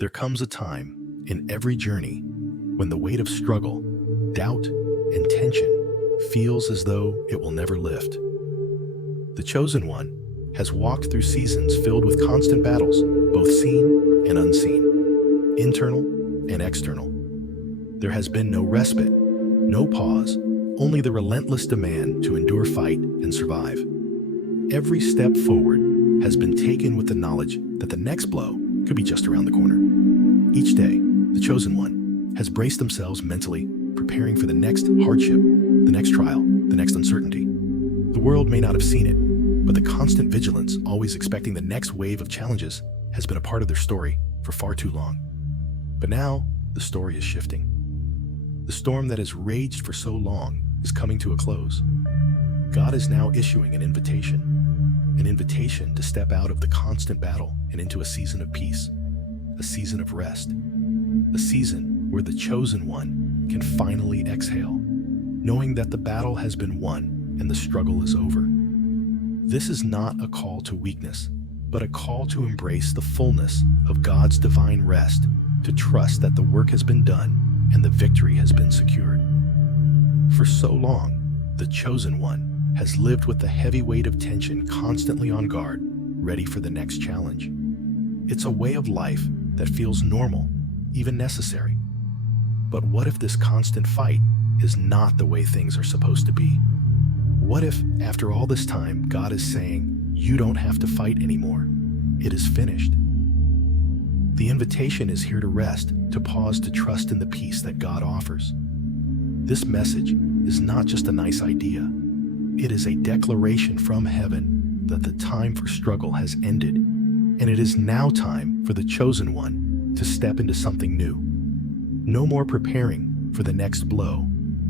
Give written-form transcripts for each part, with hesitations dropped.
There comes a time in every journey when the weight of struggle, doubt, and tension feels as though it will never lift. The chosen one has walked through seasons filled with constant battles, both seen and unseen, internal and external. There has been no respite, no pause, only the relentless demand to endure, fight, and survive. Every step forward has been taken with the knowledge that the next blow could be just around the corner. Each day, the chosen one has braced themselves mentally, preparing for the next hardship, the next trial, the next uncertainty. The world may not have seen it, but the constant vigilance, always expecting the next wave of challenges, has been a part of their story for far too long. But now, the story is shifting. The storm that has raged for so long is coming to a close. God is now issuing an invitation to step out of the constant battle and into a season of peace, a season of rest, a season where the chosen one can finally exhale, knowing that the battle has been won and the struggle is over. This is not a call to weakness, but a call to embrace the fullness of God's divine rest, to trust that the work has been done and the victory has been secured. For so long, the chosen one has lived with the heavy weight of tension constantly on guard, ready for the next challenge. It's a way of life that feels normal, even necessary. But what if this constant fight is not the way things are supposed to be? What if, after all this time, God is saying, you don't have to fight anymore. It is finished. The invitation is here to rest, to pause, to trust in the peace that God offers. This message is not just a nice idea. It is a declaration from heaven that the time for struggle has ended, and it is now time for the chosen one to step into something new. No more preparing for the next blow.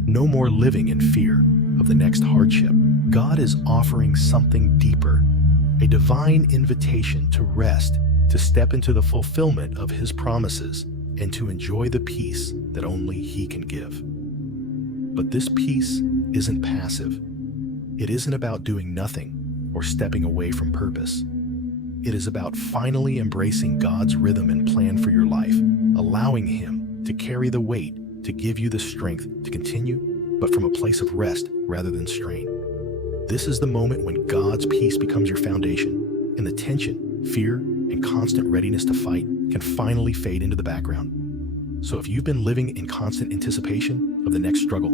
No more living in fear of the next hardship. God is offering something deeper, a divine invitation to rest, to step into the fulfillment of His promises, and to enjoy the peace that only He can give. But this peace isn't passive. It isn't about doing nothing or stepping away from purpose. It is about finally embracing God's rhythm and plan for your life, allowing Him to carry the weight, to give you the strength to continue, but from a place of rest rather than strain. This is the moment when God's peace becomes your foundation, and the tension, fear, and constant readiness to fight can finally fade into the background. So if you've been living in constant anticipation of the next struggle,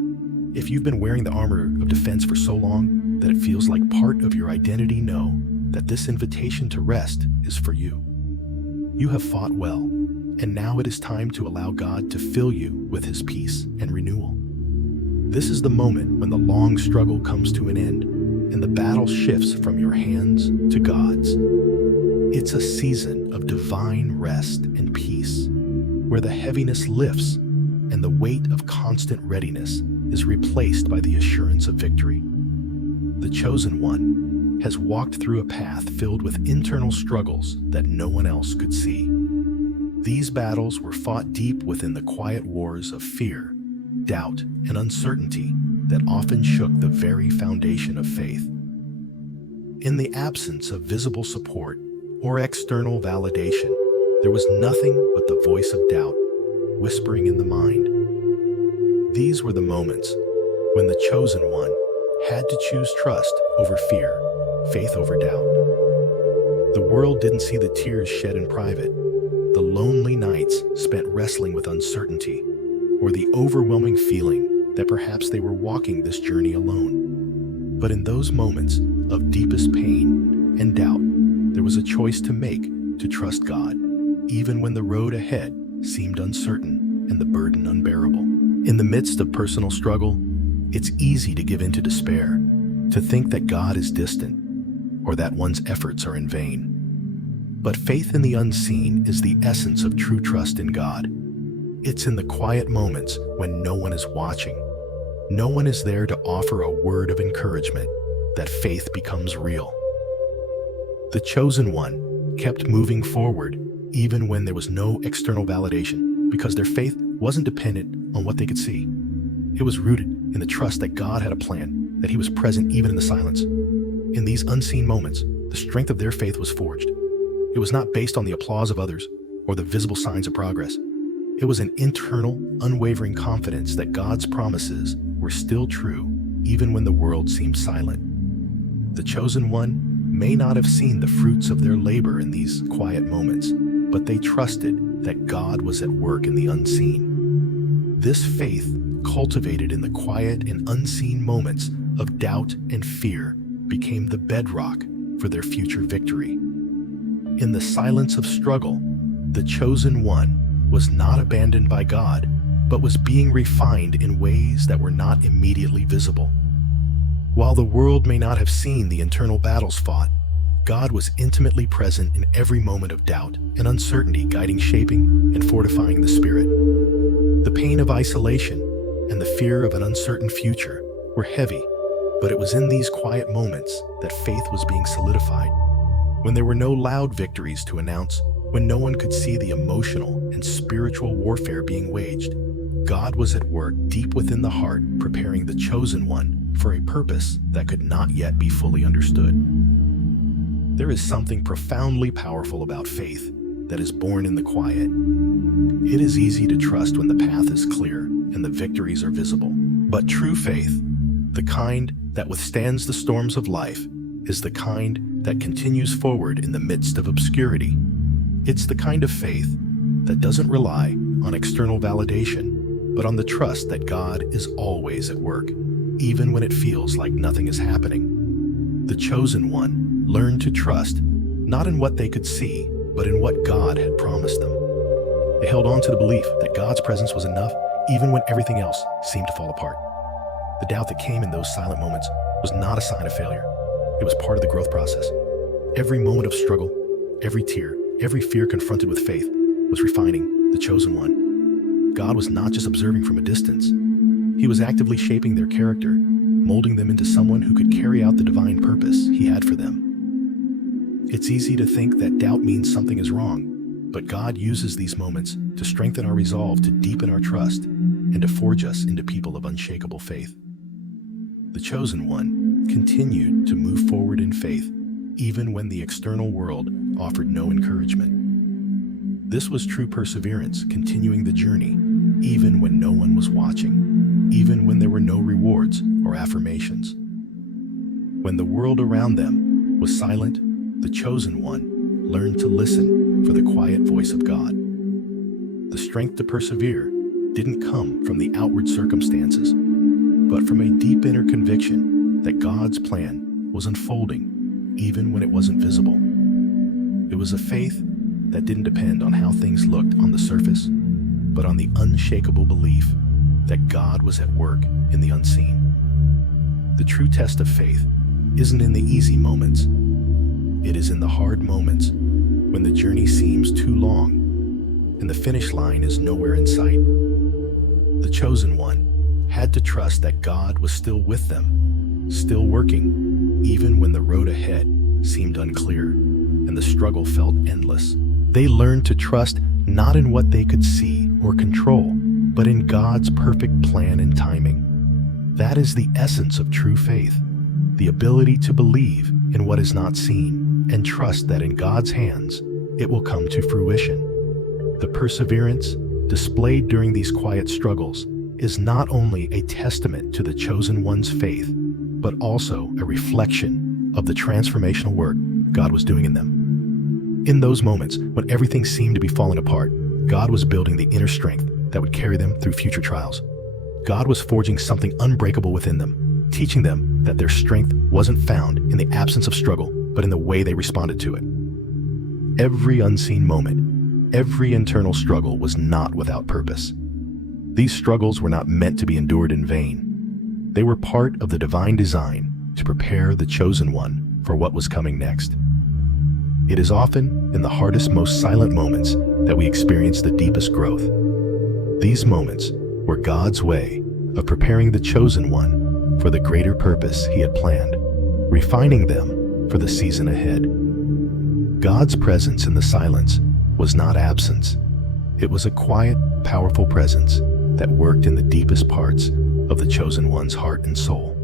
if you've been wearing the armor of defense for so long that it feels like part of your identity, know that this invitation to rest is for you. You have fought well, and now it is time to allow God to fill you with His peace and renewal. This is the moment when the long struggle comes to an end and the battle shifts from your hands to God's. It's a season of divine rest and peace, where the heaviness lifts and the weight of constant readiness is replaced by the assurance of victory. The chosen one has walked through a path filled with internal struggles that no one else could see. These battles were fought deep within the quiet wars of fear, doubt, and uncertainty that often shook the very foundation of faith. In the absence of visible support or external validation, there was nothing but the voice of doubt whispering in the mind. These were the moments when the chosen one had to choose trust over fear, faith over doubt. The world didn't see the tears shed in private, the lonely nights spent wrestling with uncertainty, or the overwhelming feeling that perhaps they were walking this journey alone. But in those moments of deepest pain and doubt, there was a choice to make, to trust God, even when the road ahead seemed uncertain and the burden unbearable. In the midst of personal struggle, it's easy to give in to despair, to think that God is distant, or that one's efforts are in vain. But faith in the unseen is the essence of true trust in God. It's in the quiet moments when no one is watching, no one is there to offer a word of encouragement, that faith becomes real. The chosen one kept moving forward even when there was no external validation, because their faith wasn't dependent on what they could see. It was rooted in the trust that God had a plan, that He was present even in the silence. In these unseen moments, the strength of their faith was forged. It was not based on the applause of others, or the visible signs of progress. It was an internal, unwavering confidence that God's promises were still true, even when the world seemed silent. The chosen one may not have seen the fruits of their labor in these quiet moments, but they trusted that God was at work in the unseen. This faith, cultivated in the quiet and unseen moments of doubt and fear, became the bedrock for their future victory. In the silence of struggle, the chosen one was not abandoned by God, but was being refined in ways that were not immediately visible. While the world may not have seen the internal battles fought, God was intimately present in every moment of doubt and uncertainty, guiding, shaping, and fortifying the spirit. The pain of isolation and the fear of an uncertain future were heavy, but it was in these quiet moments that faith was being solidified. When there were no loud victories to announce, when no one could see the emotional and spiritual warfare being waged, God was at work deep within the heart, preparing the chosen one for a purpose that could not yet be fully understood. There is something profoundly powerful about faith that is born in the quiet. It is easy to trust when the path is clear and the victories are visible. But true faith, the kind that withstands the storms of life, is the kind that continues forward in the midst of obscurity. It's the kind of faith that doesn't rely on external validation, but on the trust that God is always at work, even when it feels like nothing is happening. The chosen one learned to trust not in what they could see, but in what God had promised them. They held on to the belief that God's presence was enough, even when everything else seemed to fall apart. The doubt that came in those silent moments was not a sign of failure. It was part of the growth process. Every moment of struggle, every tear, every fear confronted with faith was refining the chosen one. God was not just observing from a distance. He was actively shaping their character, molding them into someone who could carry out the divine purpose He had for them. It's easy to think that doubt means something is wrong, but God uses these moments to strengthen our resolve, to deepen our trust, and to forge us into people of unshakable faith. The chosen one continued to move forward in faith, even when the external world offered no encouragement. This was true perseverance, continuing the journey, even when no one was watching, even when there were no rewards or affirmations. When the world around them was silent, the chosen one learned to listen for the quiet voice of God. The strength to persevere didn't come from the outward circumstances, but from a deep inner conviction that God's plan was unfolding, even when it wasn't visible. It was a faith that didn't depend on how things looked on the surface, but on the unshakable belief that God was at work in the unseen. The true test of faith isn't in the easy moments. It is in the hard moments, when the journey seems too long and the finish line is nowhere in sight. The chosen one had to trust that God was still with them, still working, even when the road ahead seemed unclear and the struggle felt endless. They learned to trust not in what they could see or control, but in God's perfect plan and timing. That is the essence of true faith, the ability to believe in what is not seen and trust that in God's hands it will come to fruition. The perseverance displayed during these quiet struggles is not only a testament to the chosen one's faith, but also a reflection of the transformational work God was doing in them. In those moments when everything seemed to be falling apart, God was building the inner strength that would carry them through future trials. God was forging something unbreakable within them, teaching them that their strength wasn't found in the absence of struggle, but in the way they responded to it. Every unseen moment, every internal struggle was not without purpose. These struggles were not meant to be endured in vain. They were part of the divine design to prepare the chosen one for what was coming next. It is often in the hardest, most silent moments that we experience the deepest growth. These moments were God's way of preparing the chosen one for the greater purpose He had planned, refining them for the season ahead. God's presence in the silence was not absence. It was a quiet, powerful presence that worked in the deepest parts of the chosen one's heart and soul.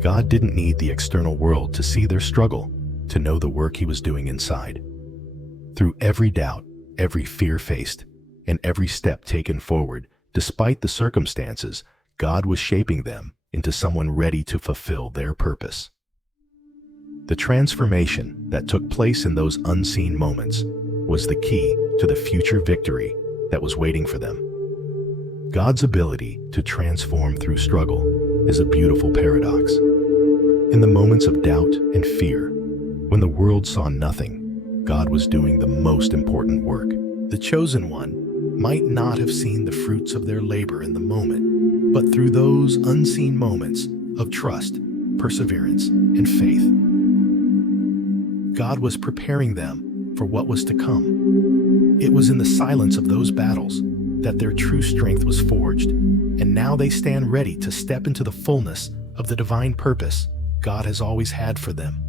God didn't need the external world to see their struggle to know the work He was doing inside. Through every doubt every fear faced, and every step taken forward, despite the circumstances, God was shaping them into someone ready to fulfill their purpose. The transformation that took place in those unseen moments was the key to the future victory that was waiting for them. God's ability to transform through struggle is a beautiful paradox. In the moments of doubt and fear, when the world saw nothing, God was doing the most important work. The chosen one might not have seen the fruits of their labor in the moment, but through those unseen moments of trust, perseverance, and faith, God was preparing them for what was to come. It was in the silence of those battles that their true strength was forged, and now they stand ready to step into the fullness of the divine purpose God has always had for them.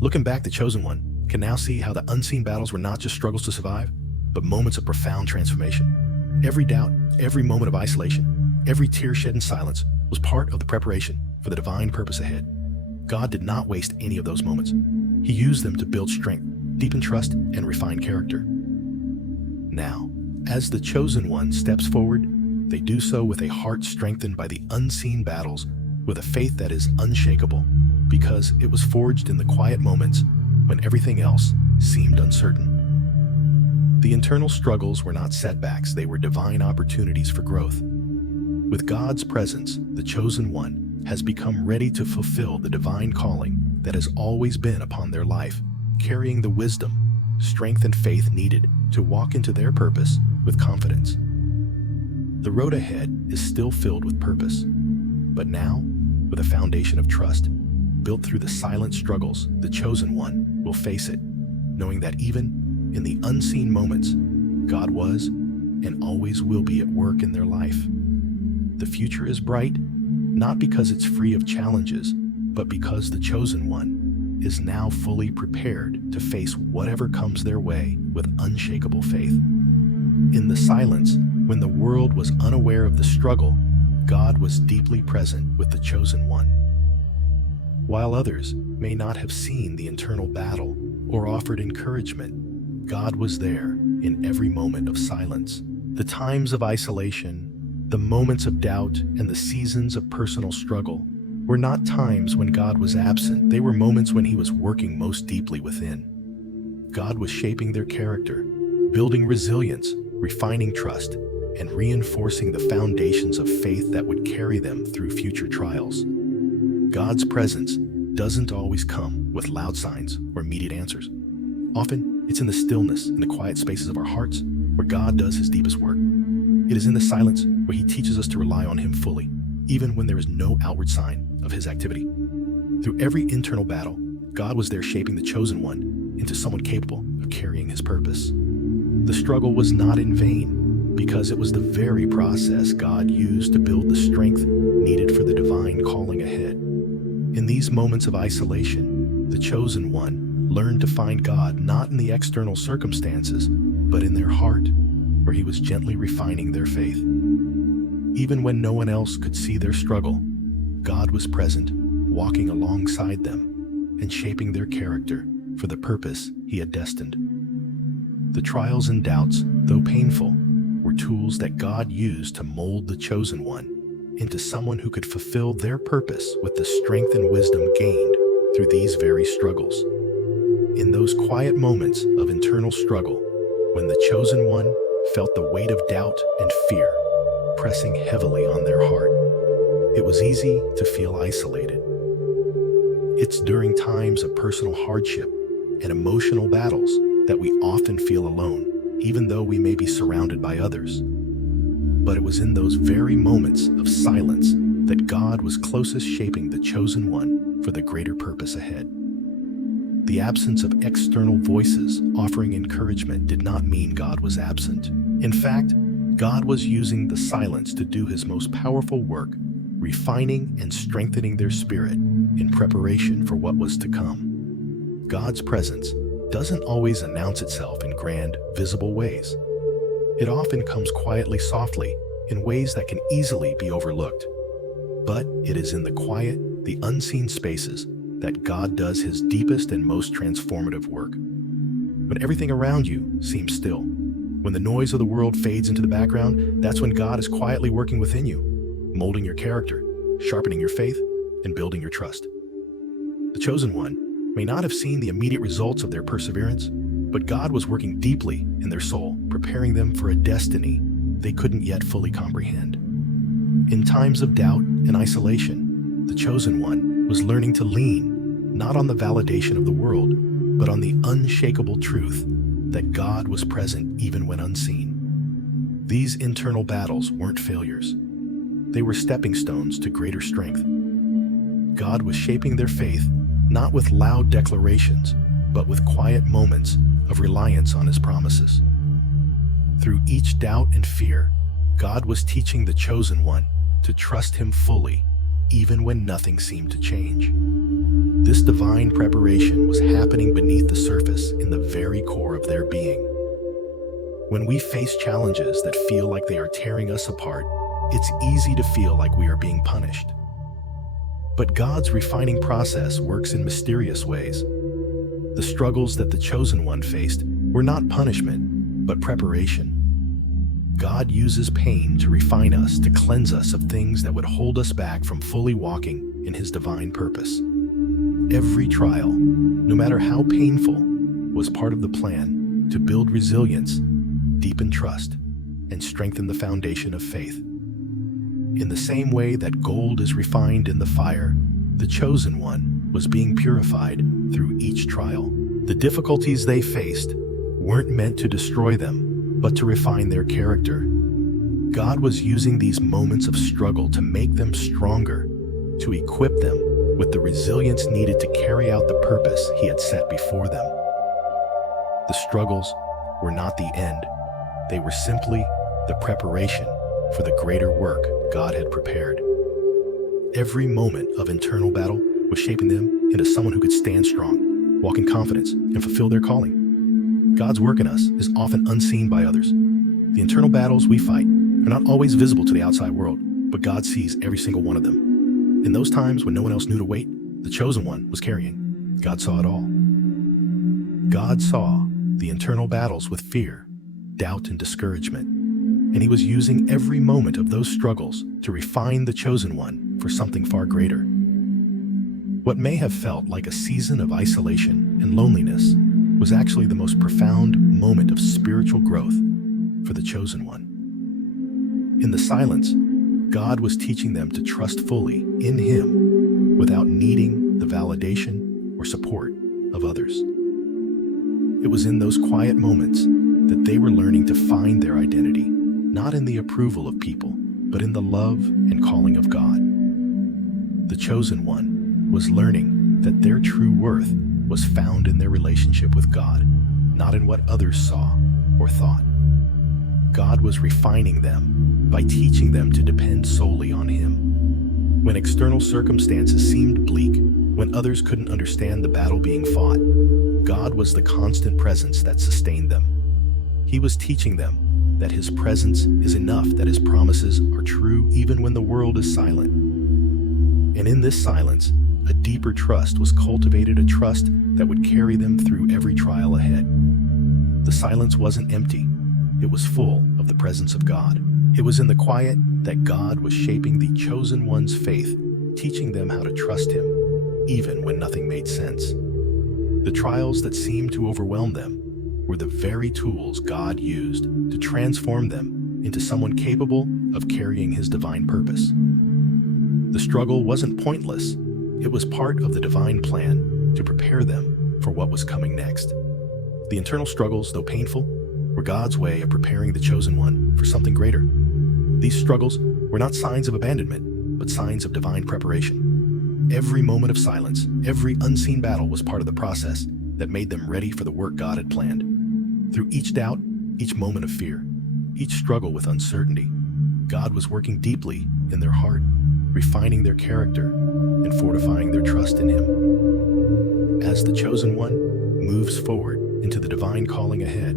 Looking back, the chosen one can now see how the unseen battles were not just struggles to survive, but moments of profound transformation. Every doubt, every moment of isolation, every tear shed in silence was part of the preparation for the divine purpose ahead. God did not waste any of those moments. He used them to build strength, deepen trust, and refine character. Now, as the chosen one steps forward, they do so with a heart strengthened by the unseen battles, with a faith that is unshakable, because it was forged in the quiet moments when everything else seemed uncertain. The internal struggles were not setbacks, they were divine opportunities for growth. With God's presence, the chosen one has become ready to fulfill the divine calling that has always been upon their life, carrying the wisdom, strength, and faith needed to walk into their purpose with confidence. The road ahead is still filled with purpose, but now, with a foundation of trust, built through the silent struggles, the chosen one will face it, knowing that even in the unseen moments, God was and always will be at work in their life. The future is bright, not because it's free of challenges, but because the chosen one is now fully prepared to face whatever comes their way with unshakable faith. In the silence, when the world was unaware of the struggle, God was deeply present with the chosen one. While others may not have seen the internal battle or offered encouragement, God was there in every moment of silence. The times of isolation, the moments of doubt, and the seasons of personal struggle were not times when God was absent. They were moments when He was working most deeply within. God was shaping their character, building resilience, refining trust, and reinforcing the foundations of faith that would carry them through future trials. God's presence doesn't always come with loud signs or immediate answers. Often, it's in the stillness, in the quiet spaces of our hearts, where God does His deepest work. It is in the silence where He teaches us to rely on Him fully, even when there is no outward sign of His activity. Through every internal battle, God was there shaping the chosen one into someone capable of carrying His purpose. The struggle was not in vain, because it was the very process God used to build the strength needed for the divine calling ahead. In these moments of isolation, the chosen one learned to find God not in the external circumstances, but in their heart, where He was gently refining their faith. Even when no one else could see their struggle, God was present, walking alongside them and shaping their character for the purpose He had destined. The trials and doubts, though painful, were tools that God used to mold the chosen one into someone who could fulfill their purpose with the strength and wisdom gained through these very struggles. In those quiet moments of internal struggle, when the chosen one felt the weight of doubt and fear pressing heavily on their heart, it was easy to feel isolated. It's during times of personal hardship and emotional battles that we often feel alone, even though we may be surrounded by others. But it was in those very moments of silence that God was closest shaping the chosen one for the greater purpose ahead. The absence of external voices offering encouragement did not mean God was absent. In fact, God was using the silence to do His most powerful work, refining and strengthening their spirit in preparation for what was to come. God's presence doesn't always announce itself in grand, visible ways. It often comes quietly, softly, in ways that can easily be overlooked. But it is in the quiet, the unseen spaces, that God does His deepest and most transformative work. When everything around you seems still, When the noise of the world fades into the background, that's when God is quietly working within you, molding your character, sharpening your faith, and building your trust. The chosen one may not have seen the immediate results of their perseverance, but God was working deeply in their soul, preparing them for a destiny they couldn't yet fully comprehend. In times of doubt and isolation, the chosen one was learning to lean not on the validation of the world, but on the unshakable truth that God was present even when unseen. These internal battles weren't failures. They were stepping stones to greater strength. God was shaping their faith not with loud declarations, but with quiet moments of reliance on His promises. Through each doubt and fear, God was teaching the chosen one to trust Him fully, even when nothing seemed to change. This divine preparation was happening beneath the surface in the very core of their being. When we face challenges that feel like they are tearing us apart, it's easy to feel like we are being punished. But God's refining process works in mysterious ways. The struggles that the chosen one faced were not punishment, but preparation. God uses pain to refine us, to cleanse us of things that would hold us back from fully walking in His divine purpose. Every trial, no matter how painful, was part of the plan to build resilience, deepen trust, and strengthen the foundation of faith. In the same way that gold is refined in the fire, the chosen one was being purified through each trial. The difficulties they faced weren't meant to destroy them, but to refine their character. God was using these moments of struggle to make them stronger, to equip them with the resilience needed to carry out the purpose He had set before them. The struggles were not the end. They were simply the preparation for the greater work God had prepared. Every moment of internal battle was shaping them into someone who could stand strong, walk in confidence, and fulfill their calling. God's work in us is often unseen by others. The internal battles we fight are not always visible to the outside world, but God sees every single one of them. In those times when no one else knew to wait, the chosen one was carrying. God saw it all. God saw the internal battles with fear, doubt, and discouragement, and He was using every moment of those struggles to refine the chosen one for something far greater. What may have felt like a season of isolation and loneliness was actually the most profound moment of spiritual growth for the chosen one. In the silence, God was teaching them to trust fully in Him without needing the validation or support of others. It was in those quiet moments that they were learning to find their identity, not in the approval of people, but in the love and calling of God. The chosen one was learning that their true worth was found in their relationship with God, not in what others saw or thought. God was refining them by teaching them to depend solely on Him. When external circumstances seemed bleak, when others couldn't understand the battle being fought, God was the constant presence that sustained them. He was teaching them that His presence is enough, that His promises are true even when the world is silent. And in this silence, a deeper trust was cultivated, a trust that would carry them through every trial ahead. The silence wasn't empty. It was full of the presence of God. It was in the quiet that God was shaping the chosen one's faith, teaching them how to trust Him, even when nothing made sense. The trials that seemed to overwhelm them were the very tools God used to transform them into someone capable of carrying His divine purpose. The struggle wasn't pointless. It was part of the divine plan to prepare them for what was coming next. The internal struggles, though painful, were God's way of preparing the chosen one for something greater. These struggles were not signs of abandonment, but signs of divine preparation. Every moment of silence, every unseen battle was part of the process that made them ready for the work God had planned. Through each doubt, each moment of fear, each struggle with uncertainty, God was working deeply in their heart, refining their character and fortifying their trust in Him. As the chosen one moves forward into the divine calling ahead,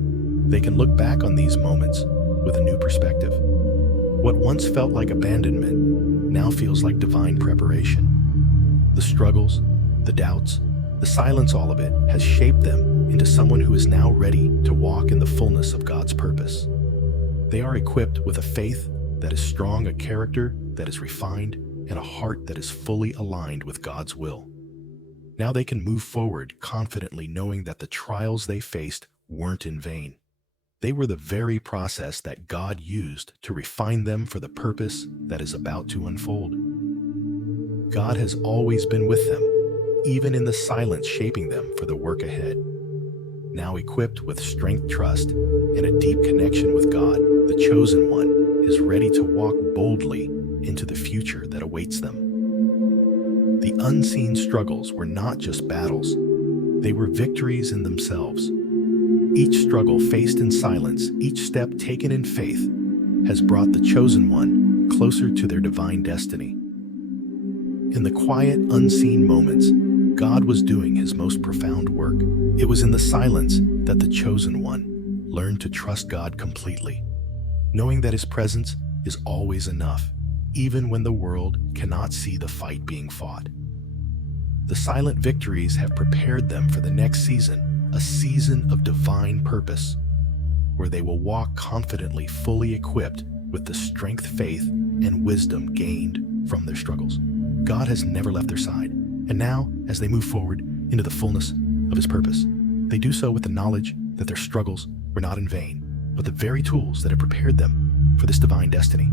they can look back on these moments with a new perspective. What once felt like abandonment now feels like divine preparation. The struggles, the doubts, the silence, all of it has shaped them into someone who is now ready to walk in the fullness of God's purpose. They are equipped with a faith that is strong, a character that is refined, and a heart that is fully aligned with God's will. Now they can move forward confidently, knowing that the trials they faced weren't in vain. They were the very process that God used to refine them for the purpose that is about to unfold. God has always been with them, even in the silence, shaping them for the work ahead. Now equipped with strength, trust, and a deep connection with God, the chosen one is ready to walk boldly into the future that awaits them. The unseen struggles were not just battles, they were victories in themselves. Each struggle faced in silence, each step taken in faith, has brought the chosen one closer to their divine destiny. In the quiet, unseen moments, God was doing his most profound work. It was in the silence that the chosen one learned to trust God completely, knowing that his presence is always enough, even when the world cannot see the fight being fought. The silent victories have prepared them for the next season, a season of divine purpose, where they will walk confidently, fully equipped with the strength, faith, and wisdom gained from their struggles. God has never left their side, and now, as they move forward into the fullness of his purpose, they do so with the knowledge that their struggles were not in vain, but the very tools that have prepared them for this divine destiny.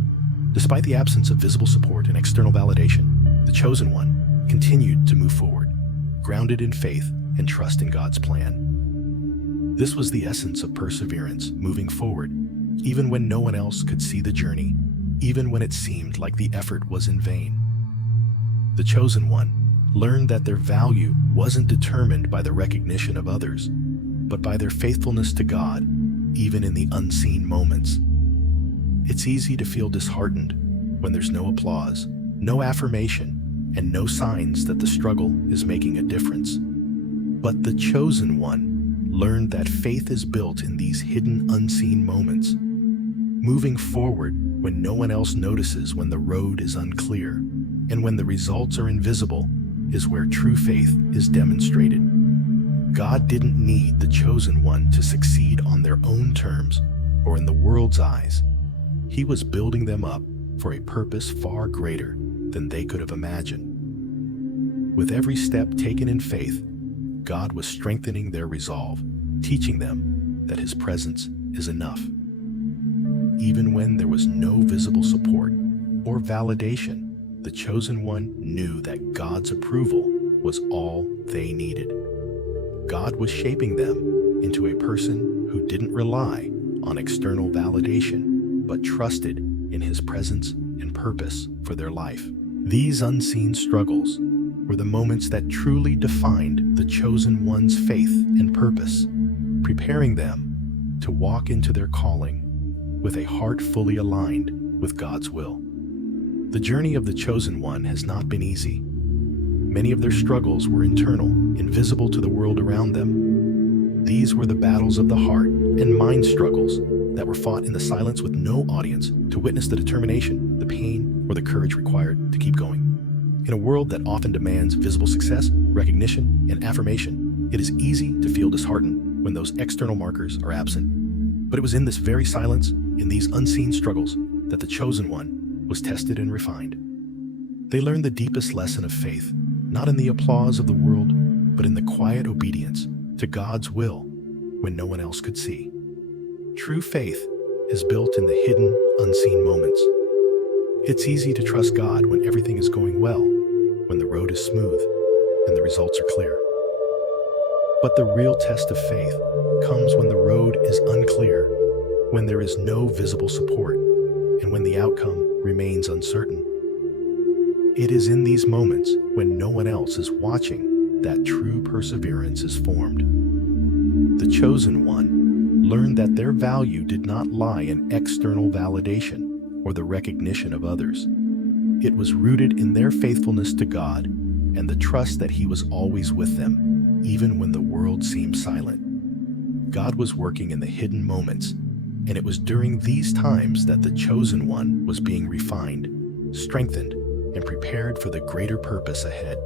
Despite the absence of visible support and external validation, the chosen one continued to move forward, grounded in faith and trust in God's plan. This was the essence of perseverance, moving forward, even when no one else could see the journey, even when it seemed like the effort was in vain. The chosen one learned that their value wasn't determined by the recognition of others, but by their faithfulness to God, even in the unseen moments. It's easy to feel disheartened when there's no applause, no affirmation, and no signs that the struggle is making a difference. But the chosen one learned that faith is built in these hidden, unseen moments, moving forward when no one else notices, when the road is unclear, and when the results are invisible, is where true faith is demonstrated. God didn't need the chosen one to succeed on their own terms or in the world's eyes. He was building them up for a purpose far greater than they could have imagined. With every step taken in faith, God was strengthening their resolve, teaching them that his presence is enough. Even when there was no visible support or validation, the chosen one knew that God's approval was all they needed. God was shaping them into a person who didn't rely on external validation, but trusted in his presence and purpose for their life. These unseen struggles were the moments that truly defined the chosen one's faith and purpose, preparing them to walk into their calling with a heart fully aligned with God's will. The journey of the chosen one has not been easy. Many of their struggles were internal, invisible to the world around them. These were the battles of the heart and mind struggles that were fought in the silence with no audience to witness the determination, the pain, or the courage required to keep going. In a world that often demands visible success, recognition, and affirmation, it is easy to feel disheartened when those external markers are absent. But it was in this very silence, in these unseen struggles, that the chosen one was tested and refined. They learned the deepest lesson of faith, not in the applause of the world, but in the quiet obedience to God's will when no one else could see. True faith is built in the hidden, unseen moments. It's easy to trust God when everything is going well, when the road is smooth and the results are clear. But the real test of faith comes when the road is unclear, when there is no visible support, and when the outcome remains uncertain. It is in these moments, when no one else is watching, that true perseverance is formed. The chosen one learned that their value did not lie in external validation or the recognition of others. It was rooted in their faithfulness to God and the trust that he was always with them, even when the world seemed silent. God was working in the hidden moments, and it was during these times that the chosen one was being refined, strengthened, and prepared for the greater purpose ahead.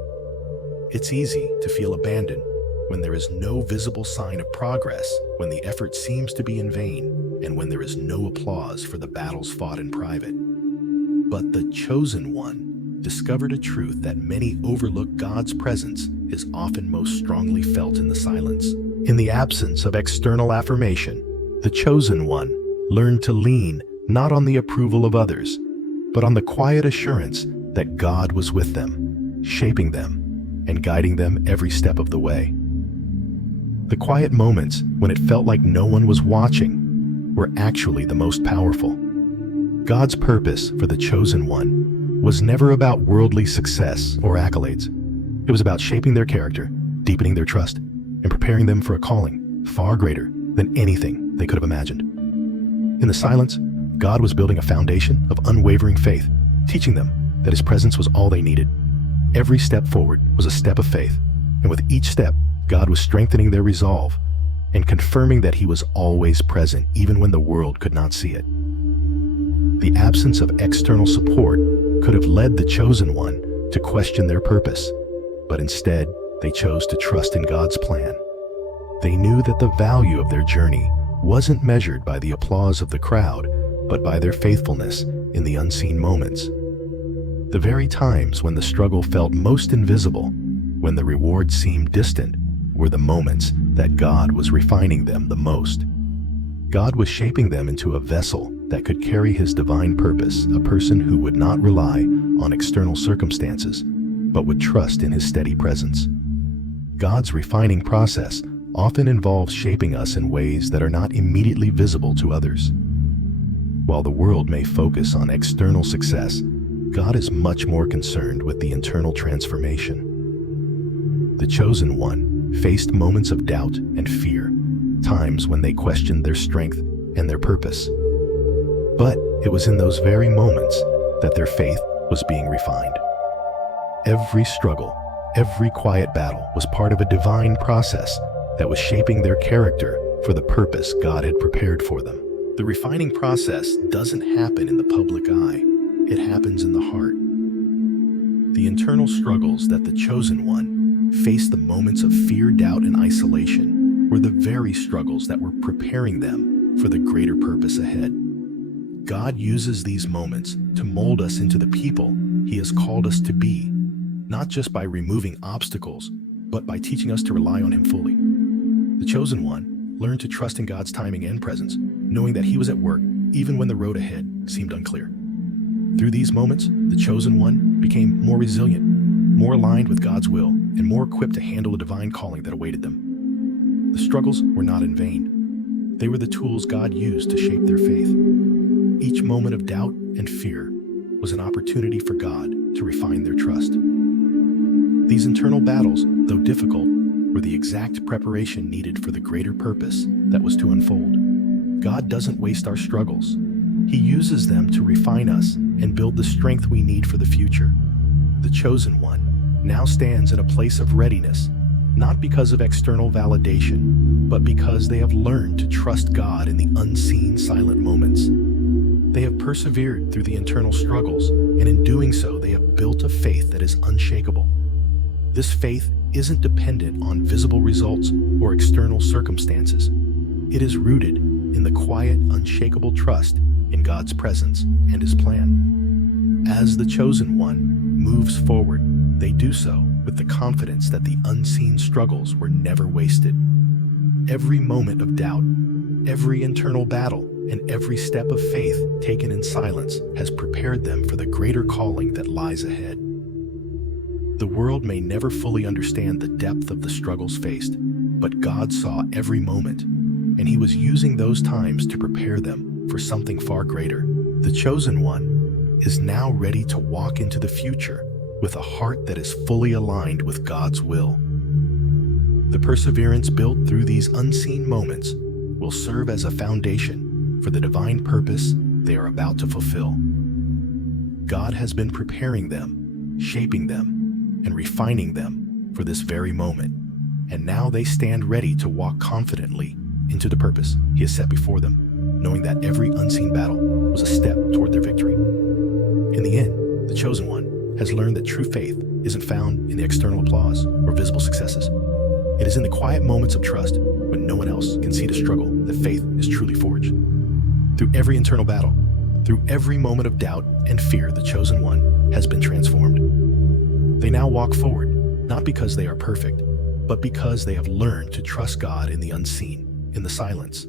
It's easy to feel abandoned when there is no visible sign of progress, when the effort seems to be in vain, and when there is no applause for the battles fought in private. But the chosen one discovered a truth that many overlook: God's presence is often most strongly felt in the silence. In the absence of external affirmation, the chosen one learned to lean not on the approval of others, but on the quiet assurance that God was with them, shaping them, and guiding them every step of the way. The quiet moments when it felt like no one was watching were actually the most powerful. God's purpose for the chosen one was never about worldly success or accolades. It was about shaping their character, deepening their trust, and preparing them for a calling far greater than anything they could have imagined. In the silence, God was building a foundation of unwavering faith, teaching them that His presence was all they needed. Every step forward was a step of faith, and with each step, God was strengthening their resolve and confirming that He was always present, even when the world could not see it. The absence of external support could have led the chosen one to question their purpose, but instead, they chose to trust in God's plan. They knew that the value of their journey wasn't measured by the applause of the crowd, but by their faithfulness in the unseen moments. The very times when the struggle felt most invisible, when the reward seemed distant, were the moments that God was refining them the most. God was shaping them into a vessel that could carry His divine purpose, a person who would not rely on external circumstances, but would trust in His steady presence. God's refining process often involves shaping us in ways that are not immediately visible to others. While the world may focus on external success, God is much more concerned with the internal transformation. The chosen one faced moments of doubt and fear, times when they questioned their strength and their purpose. But it was in those very moments that their faith was being refined. Every struggle, every quiet battle was part of a divine process that was shaping their character for the purpose God had prepared for them. The refining process doesn't happen in the public eye. It happens in the heart. The internal struggles that the chosen one faced, the moments of fear, doubt, and isolation, were the very struggles that were preparing them for the greater purpose ahead. God uses these moments to mold us into the people He has called us to be, not just by removing obstacles, but by teaching us to rely on Him fully. The chosen one learned to trust in God's timing and presence, knowing that He was at work even when the road ahead seemed unclear. Through these moments, the chosen one became more resilient, more aligned with God's will, and more equipped to handle the divine calling that awaited them. The struggles were not in vain. They were the tools God used to shape their faith. Each moment of doubt and fear was an opportunity for God to refine their trust. These internal battles, though difficult, were the exact preparation needed for the greater purpose that was to unfold. God doesn't waste our struggles. He uses them to refine us and build the strength we need for the future. The chosen one now stands in a place of readiness, not because of external validation, but because they have learned to trust God in the unseen, silent moments. They have persevered through the internal struggles, and in doing so, they have built a faith that is unshakable. This faith isn't dependent on visible results or external circumstances. It is rooted in the quiet, unshakable trust in God's presence and His plan. As the chosen one moves forward, they do so with the confidence that the unseen struggles were never wasted. Every moment of doubt, every internal battle, and every step of faith taken in silence has prepared them for the greater calling that lies ahead. The world may never fully understand the depth of the struggles faced, but God saw every moment, and He was using those times to prepare them for something far greater. The chosen one is now ready to walk into the future with a heart that is fully aligned with God's will. The perseverance built through these unseen moments will serve as a foundation for the divine purpose they are about to fulfill. God has been preparing them, shaping them, and refining them for this very moment, and now they stand ready to walk confidently into the purpose He has set before them, knowing that every unseen battle was a step toward their victory. In the end, the chosen one has learned that true faith isn't found in the external applause or visible successes, It is in the quiet moments of trust, when no one else can see the struggle, that faith is truly forged. Through every internal battle, through every moment of doubt and fear, the chosen one has been transformed. They now walk forward, not because they are perfect, but because they have learned to trust God in the unseen, in the silence.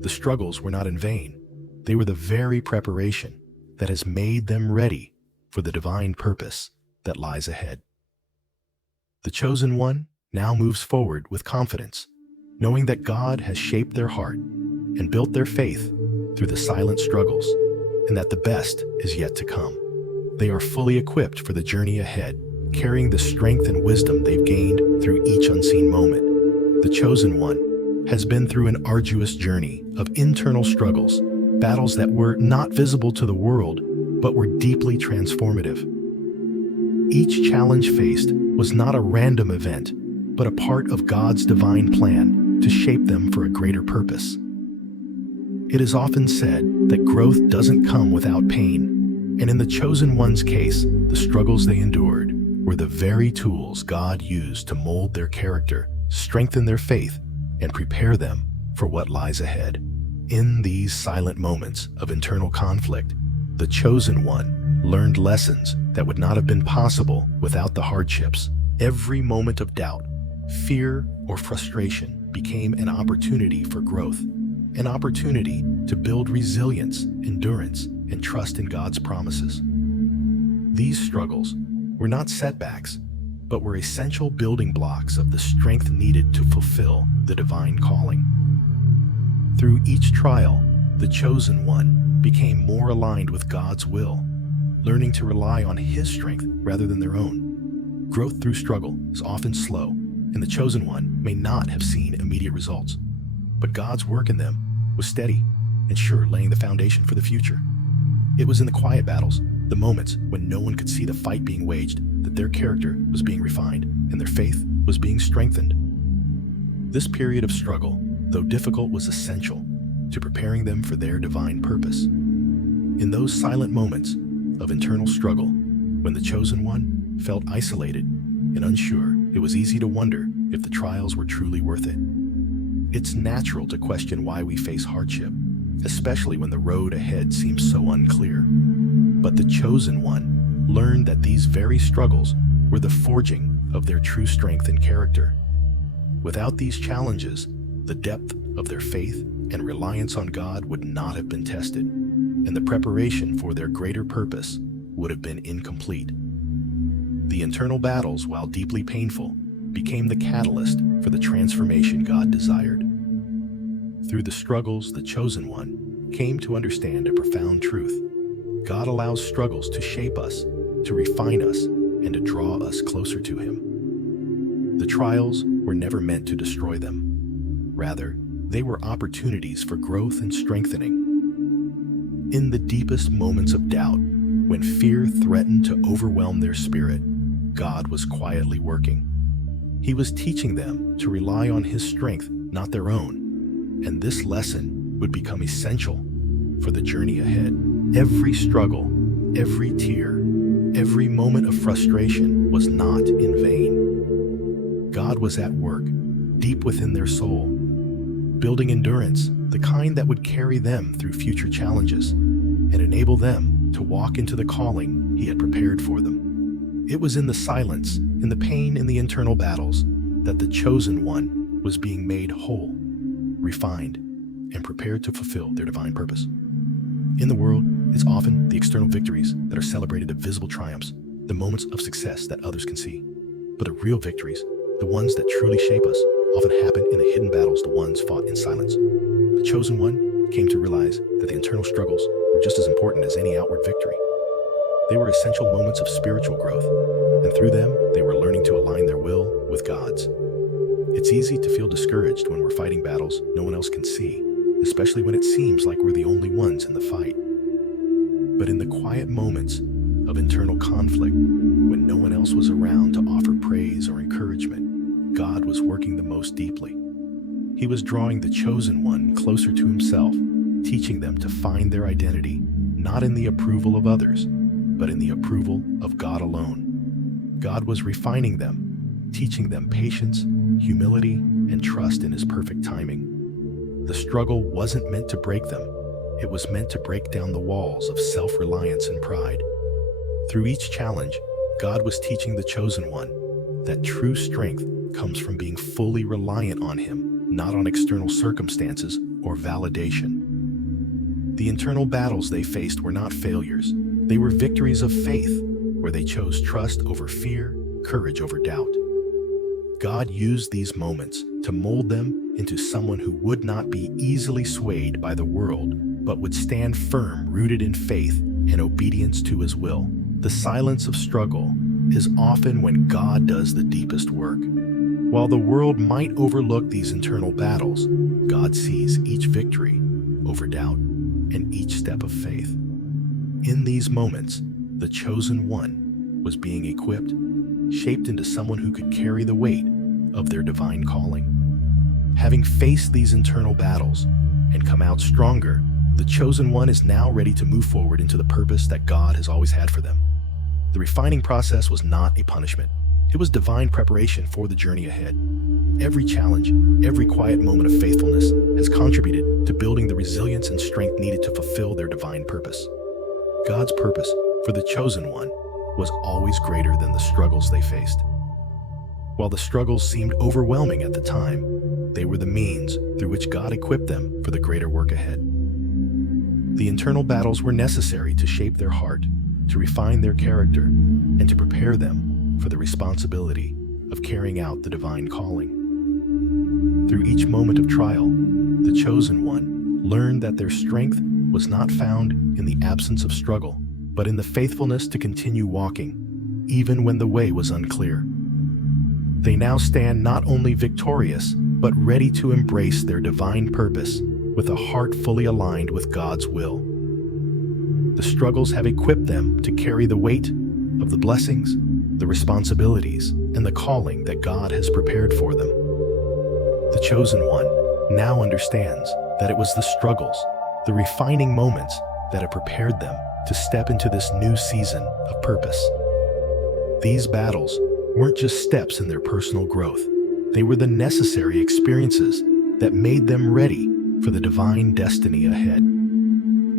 The struggles were not in vain. They were the very preparation that has made them ready for the divine purpose that lies ahead. The chosen one now moves forward with confidence, knowing that God has shaped their heart and built their faith through the silent struggles, and that the best is yet to come. They are fully equipped for the journey ahead, carrying the strength and wisdom they've gained through each unseen moment. The chosen one has been through an arduous journey of internal struggles, battles that were not visible to the world, but were deeply transformative. Each challenge faced was not a random event, but a part of God's divine plan to shape them for a greater purpose. It is often said that growth doesn't come without pain, and in the chosen one's case, the struggles they endured were the very tools God used to mold their character, strengthen their faith, and prepare them for what lies ahead. In these silent moments of internal conflict, the chosen one learned lessons that would not have been possible without the hardships. Every moment of doubt, fear, or frustration became an opportunity for growth, an opportunity to build resilience, endurance, and trust in God's promises. These struggles were not setbacks, but were essential building blocks of the strength needed to fulfill the divine calling. Through each trial, the chosen one became more aligned with God's will, learning to rely on His strength rather than their own. Growth through struggle is often slow, and the chosen one may not have seen immediate results. But God's work in them was steady and sure, laying the foundation for the future. It was in the quiet battles, the moments when no one could see the fight being waged, that their character was being refined and their faith was being strengthened. This period of struggle, though difficult, was essential to preparing them for their divine purpose. In those silent moments of internal struggle, when the chosen one felt isolated and unsure, it was easy to wonder if the trials were truly worth it. It's natural to question why we face hardship, especially when the road ahead seems so unclear. But the chosen one learned that these very struggles were the forging of their true strength and character. Without these challenges, the depth of their faith and reliance on God would not have been tested, and the preparation for their greater purpose would have been incomplete. The internal battles, while deeply painful, became the catalyst for the transformation God desired. Through the struggles, the chosen one came to understand a profound truth. God allows struggles to shape us, to refine us, and to draw us closer to Him. The trials were never meant to destroy them. Rather, they were opportunities for growth and strengthening. In the deepest moments of doubt, when fear threatened to overwhelm their spirit, God was quietly working. He was teaching them to rely on His strength, not their own, and this lesson would become essential for the journey ahead. Every struggle, every tear, every moment of frustration was not in vain. God was at work, deep within their soul, building endurance, the kind that would carry them through future challenges and enable them to walk into the calling He had prepared for them. It was in the silence, in the pain, in the internal battles, that the chosen one was being made whole, refined, and prepared to fulfill their divine purpose. In the world, it's often the external victories that are celebrated, the visible triumphs, the moments of success that others can see. But the real victories, the ones that truly shape us, often happen in the hidden battles, the ones fought in silence. The chosen one came to realize that the internal struggles were just as important as any outward victory. They were essential moments of spiritual growth, and through them, they were learning to align their will with God's. It's easy to feel discouraged when we're fighting battles no one else can see, especially when it seems like we're the only ones in the fight. But in the quiet moments of internal conflict, when no one else was around to offer praise or encouragement, God was working the most deeply. He was drawing the chosen one closer to Himself, teaching them to find their identity, not in the approval of others, but in the approval of God alone. God was refining them, teaching them patience, humility, and trust in His perfect timing. The struggle wasn't meant to break them. It was meant to break down the walls of self-reliance and pride. Through each challenge, God was teaching the chosen one that true strength comes from being fully reliant on Him, not on external circumstances or validation. The internal battles they faced were not failures. They were victories of faith, where they chose trust over fear, courage over doubt. God used these moments to mold them into someone who would not be easily swayed by the world, but would stand firm, rooted in faith and obedience to His will. The silence of struggle is often when God does the deepest work. While the world might overlook these internal battles, God sees each victory over doubt and each step of faith. In these moments, the chosen one was being equipped, shaped into someone who could carry the weight of their divine calling. Having faced these internal battles and come out stronger, the chosen one is now ready to move forward into the purpose that God has always had for them. The refining process was not a punishment. It was divine preparation for the journey ahead. Every challenge, every quiet moment of faithfulness has contributed to building the resilience and strength needed to fulfill their divine purpose. God's purpose for the chosen one was always greater than the struggles they faced. While the struggles seemed overwhelming at the time, they were the means through which God equipped them for the greater work ahead. The internal battles were necessary to shape their heart, to refine their character, and to prepare them for the responsibility of carrying out the divine calling. Through each moment of trial, the chosen one learned that their strength was not found in the absence of struggle, but in the faithfulness to continue walking, even when the way was unclear. They now stand not only victorious, but ready to embrace their divine purpose with a heart fully aligned with God's will. The struggles have equipped them to carry the weight of the blessings, the responsibilities, and the calling that God has prepared for them. The chosen one now understands that it was the struggles, the refining moments that have prepared them to step into this new season of purpose. These battles weren't just steps in their personal growth. They were the necessary experiences that made them ready for the divine destiny ahead.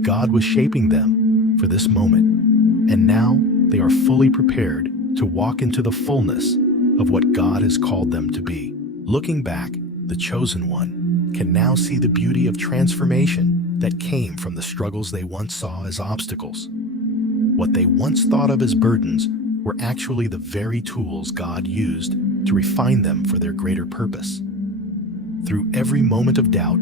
God was shaping them for this moment, and now they are fully prepared to walk into the fullness of what God has called them to be. Looking back, the chosen one can now see the beauty of transformation that came from the struggles they once saw as obstacles. What they once thought of as burdens were actually the very tools God used to refine them for their greater purpose. Through every moment of doubt,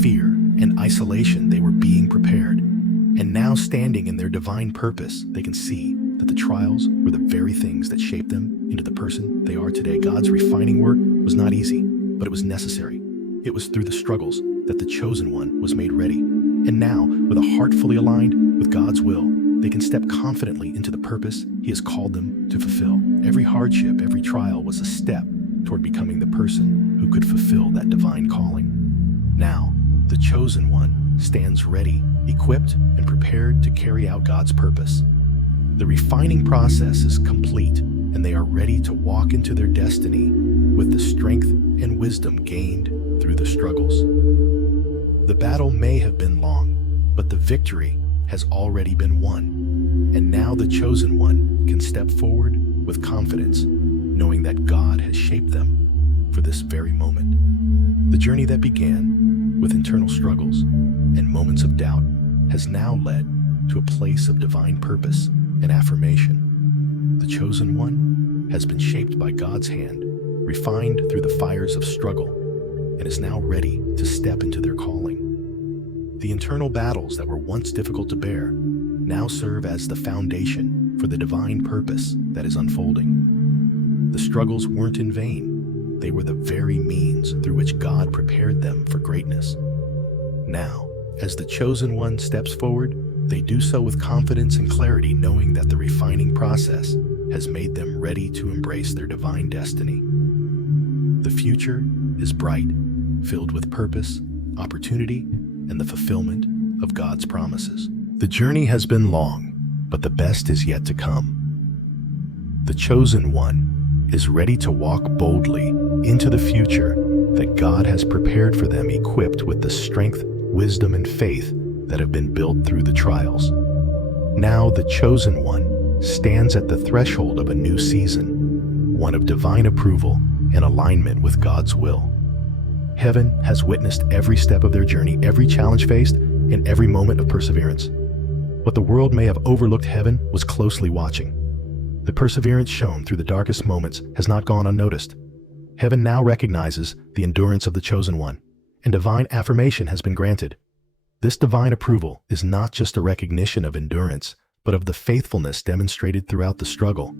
fear, and isolation, they were being prepared. And now, standing in their divine purpose, they can see that the trials were the very things that shaped them into the person they are today. God's refining work was not easy, but it was necessary. It was through the struggles that the chosen one was made ready. And now, with a heart fully aligned with God's will, they can step confidently into the purpose He has called them to fulfill. Every hardship, every trial was a step toward becoming the person who could fulfill that divine calling. Now, the chosen one stands ready, equipped, and prepared to carry out God's purpose. The refining process is complete, and they are ready to walk into their destiny with the strength and wisdom gained through the struggles. The battle may have been long, but the victory has already been won. And now the chosen one can step forward with confidence, knowing that God has shaped them for this very moment. The journey that began with internal struggles and moments of doubt has now led to a place of divine purpose and affirmation. The chosen one has been shaped by God's hand, refined through the fires of struggle, and is now ready to step into their calling. The internal battles that were once difficult to bear now serve as the foundation for the divine purpose that is unfolding. The struggles weren't in vain. They were the very means through which God prepared them for greatness. Now, as the chosen one steps forward, they do so with confidence and clarity, knowing that the refining process has made them ready to embrace their divine destiny. The future is bright, filled with purpose, opportunity, and the fulfillment of God's promises. The journey has been long, but the best is yet to come. The chosen one is ready to walk boldly into the future that God has prepared for them, equipped with the strength, wisdom, and faith that have been built through the trials. Now the chosen one stands at the threshold of a new season, one of divine approval and alignment with God's will. Heaven has witnessed every step of their journey, every challenge faced, and every moment of perseverance. What the world may have overlooked, heaven was closely watching. The perseverance shown through the darkest moments has not gone unnoticed. Heaven now recognizes the endurance of the chosen one, and divine affirmation has been granted. This divine approval is not just a recognition of endurance, but of the faithfulness demonstrated throughout the struggle.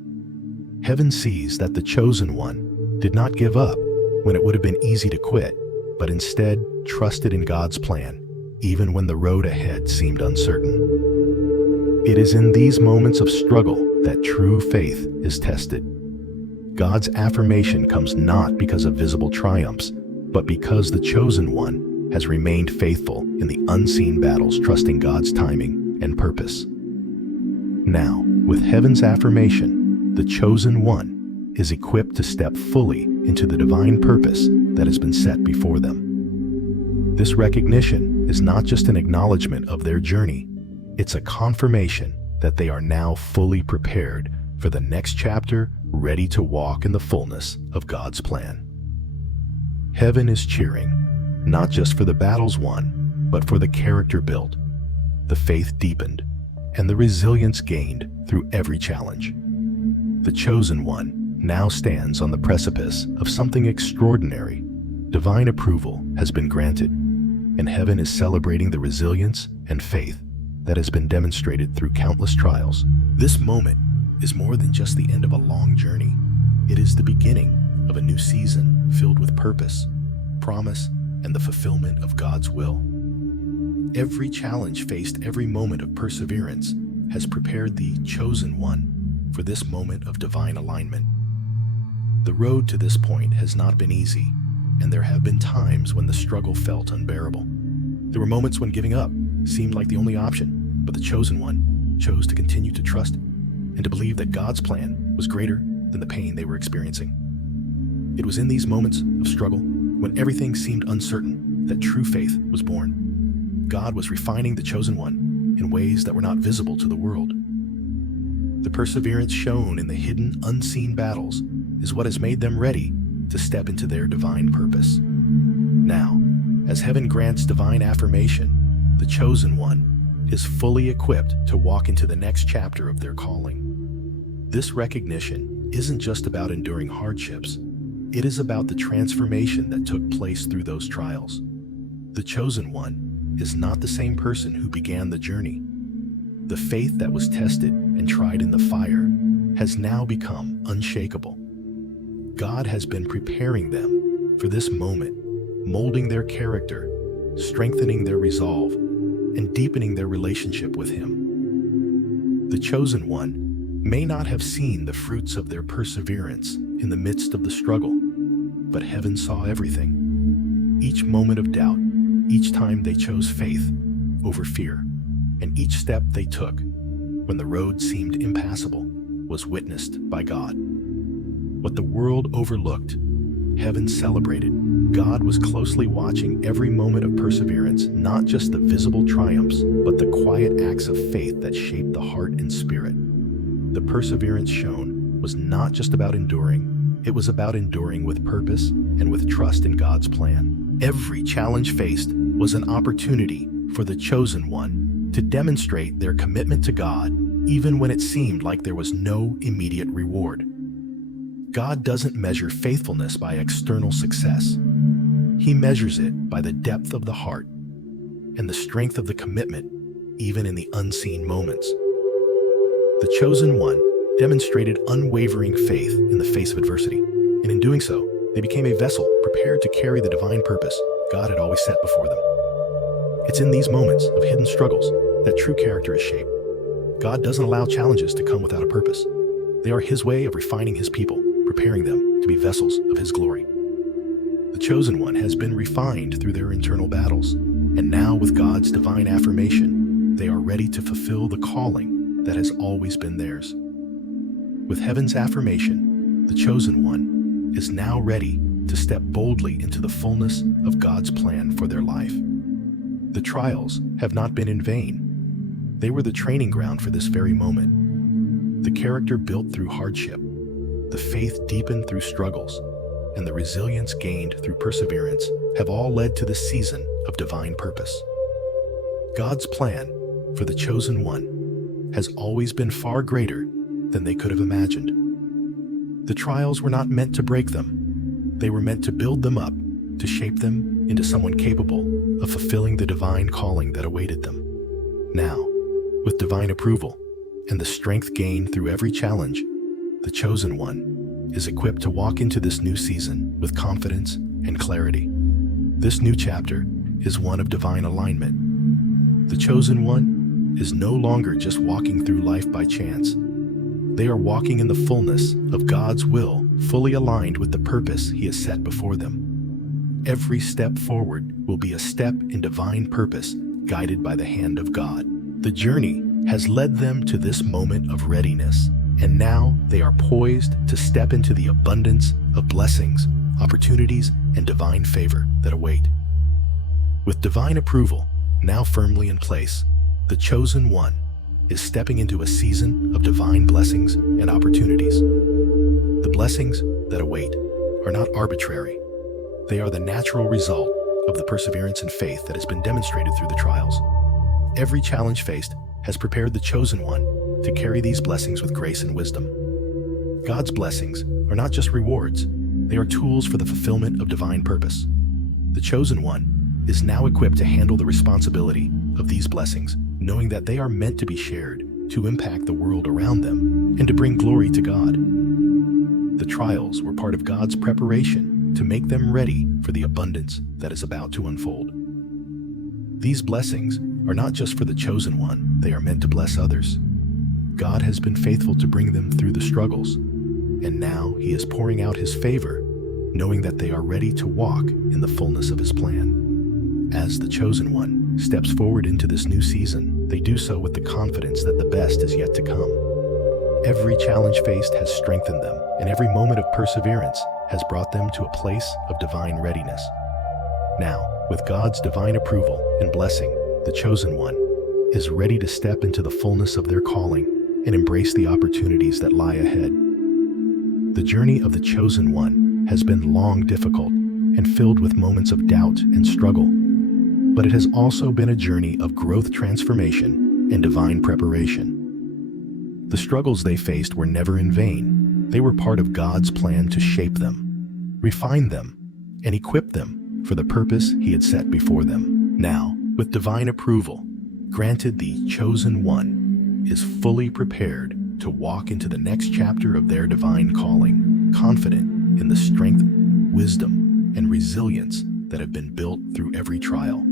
Heaven sees that the chosen one did not give up when it would have been easy to quit, but instead trusted in God's plan, even when the road ahead seemed uncertain. It is in these moments of struggle that true faith is tested. God's affirmation comes not because of visible triumphs, but because the chosen one has remained faithful in the unseen battles, trusting God's timing and purpose. Now, with heaven's affirmation, the chosen one is equipped to step fully into the divine purpose that has been set before them. This recognition is not just an acknowledgement of their journey, it's a confirmation that they are now fully prepared for the next chapter, ready to walk in the fullness of God's plan. Heaven is cheering, not just for the battles won, but for the character built, the faith deepened, and the resilience gained through every challenge. The chosen one now stands on the precipice of something extraordinary. Divine approval has been granted, and heaven is celebrating the resilience and faith that has been demonstrated through countless trials. This moment is more than just the end of a long journey. It is the beginning of a new season filled with purpose, promise, and the fulfillment of God's will. Every challenge faced, every moment of perseverance has prepared the chosen one for this moment of divine alignment. The road to this point has not been easy, and there have been times when the struggle felt unbearable. There were moments when giving up seemed like the only option, but the chosen one chose to continue to trust and to believe that God's plan was greater than the pain they were experiencing. It was in these moments of struggle, when everything seemed uncertain, that true faith was born. God was refining the chosen one in ways that were not visible to the world. The perseverance shown in the hidden, unseen battles is what has made them ready to step into their divine purpose. Now, as heaven grants divine affirmation, the chosen one is fully equipped to walk into the next chapter of their calling. This recognition isn't just about enduring hardships. It is about the transformation that took place through those trials. The chosen one is not the same person who began the journey. The faith that was tested and tried in the fire has now become unshakable. God has been preparing them for this moment, molding their character, strengthening their resolve, and deepening their relationship with Him. The chosen one may not have seen the fruits of their perseverance in the midst of the struggle, but heaven saw everything. Each moment of doubt, each time they chose faith over fear, and each step they took when the road seemed impassable was witnessed by God. What the world overlooked, heaven celebrated. God was closely watching every moment of perseverance, not just the visible triumphs, but the quiet acts of faith that shaped the heart and spirit. The perseverance shown was not just about enduring, it was about enduring with purpose and with trust in God's plan. Every challenge faced was an opportunity for the chosen one to demonstrate their commitment to God, even when it seemed like there was no immediate reward. God doesn't measure faithfulness by external success. He measures it by the depth of the heart and the strength of the commitment, even in the unseen moments. The chosen one demonstrated unwavering faith in the face of adversity, and in doing so, they became a vessel prepared to carry the divine purpose God had always set before them. It's in these moments of hidden struggles that true character is shaped. God doesn't allow challenges to come without a purpose. They are His way of refining His people, preparing them to be vessels of His glory. The chosen one has been refined through their internal battles, and now with God's divine affirmation, they are ready to fulfill the calling that has always been theirs. With heaven's affirmation, the chosen one is now ready to step boldly into the fullness of God's plan for their life. The trials have not been in vain. They were the training ground for this very moment. The character built through hardship, the faith deepened through struggles, and the resilience gained through perseverance have all led to the season of divine purpose. God's plan for the chosen one has always been far greater than they could have imagined. The trials were not meant to break them. They were meant to build them up, to shape them into someone capable of fulfilling the divine calling that awaited them. Now, with divine approval and the strength gained through every challenge, the chosen one is equipped to walk into this new season with confidence and clarity. This new chapter is one of divine alignment. The chosen one is no longer just walking through life by chance. They are walking in the fullness of God's will, fully aligned with the purpose He has set before them. Every step forward will be a step in divine purpose, guided by the hand of God. The journey has led them to this moment of readiness, and now they are poised to step into the abundance of blessings, opportunities, and divine favor that await. With divine approval now firmly in place, the chosen one is stepping into a season of divine blessings and opportunities. The blessings that await are not arbitrary. They are the natural result of the perseverance and faith that has been demonstrated through the trials. Every challenge faced has prepared the chosen one to carry these blessings with grace and wisdom. God's blessings are not just rewards, they are tools for the fulfillment of divine purpose. The chosen one is now equipped to handle the responsibility of these blessings, knowing that they are meant to be shared, to impact the world around them, and to bring glory to God. The trials were part of God's preparation to make them ready for the abundance that is about to unfold. These blessings are not just for the chosen one, they are meant to bless others. God has been faithful to bring them through the struggles, and now He is pouring out His favor, knowing that they are ready to walk in the fullness of His plan. As the chosen one steps forward into this new season, they do so with the confidence that the best is yet to come. Every challenge faced has strengthened them, and every moment of perseverance has brought them to a place of divine readiness. Now, with God's divine approval and blessing, the chosen one is ready to step into the fullness of their calling and embrace the opportunities that lie ahead. The journey of the chosen one has been long, difficult, and filled with moments of doubt and struggle. But it has also been a journey of growth, transformation, and divine preparation. The struggles they faced were never in vain. They were part of God's plan to shape them, refine them, and equip them for the purpose He had set before them. Now, with divine approval granted, the chosen one is fully prepared to walk into the next chapter of their divine calling, confident in the strength, wisdom, and resilience that have been built through every trial.